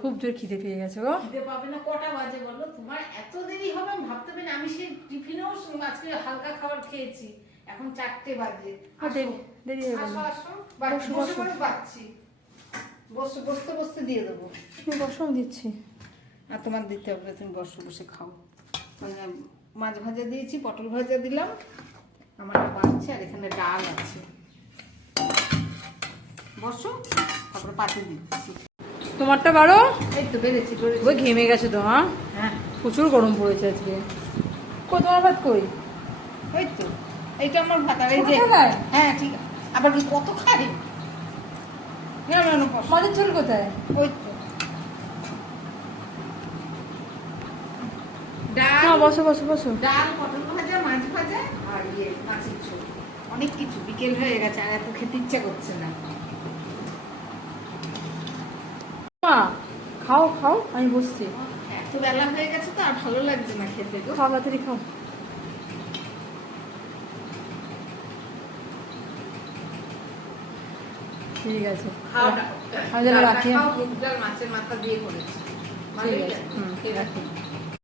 খুব জোর খিদে পেয়ে গেছে গো। খিদে পাবে না? কটা বাজে বলো? তোমার এত দেরি হবে আমি ভাবতে পারি না। আমি সেই টিফিনেও আজকে হালকা খাবার খেয়েছি। এখন 4টে বাজে। দেরি হয়ে গেল। আসো আসো, বসে বসে পাচ্ছি। বসতে বসতে দিয়ে দেবো। তুমি বসো, আমি দিচ্ছি। আর তোমার দিতে হবে, তুমি বসে বসে খাও। মানে মাছ ভাজা দিয়েছি, পটল ভাজা দিলাম, আমারটা বাড়ছে, আর এখানে ডাল আছে। বসো, তারপরে পাতে দিচ্ছি। তোমারটা বাড়ো। এই তো বেড়েছি। ওই ঘেমে গেছে তো। হ্যাঁ হ্যাঁ, প্রচুর গরম পড়েছে আজকে। কই তোমার ভাত কই? ওই তো এইটা আমার ভাত। আর এই যে হ্যাঁ ঠিক আছে। আবার কি কত খাই? না না না, মাছের ঝোল কোথায়? ওই তো ডাল। না বসো বসো বসো। ডাল, পটল ভাজা, মাছ ভাজা, আর মাছের ঝোল। অনেক কিছু। বিকেল হয়ে গেছে, আর এত খেতে ইচ্ছা করছে না। মা খাও খাও, আমি বসছি। এত বেলা হয়ে গেছে তো আর ভালো লাগছে না খেতে গো। খাও তাড়াতাড়ি খাও। ঠিক আছে, আমি যেন রাখি। মুগ ডাল মাছের মাথা দিয়ে করেছি। ঠিক আছে, রাখি।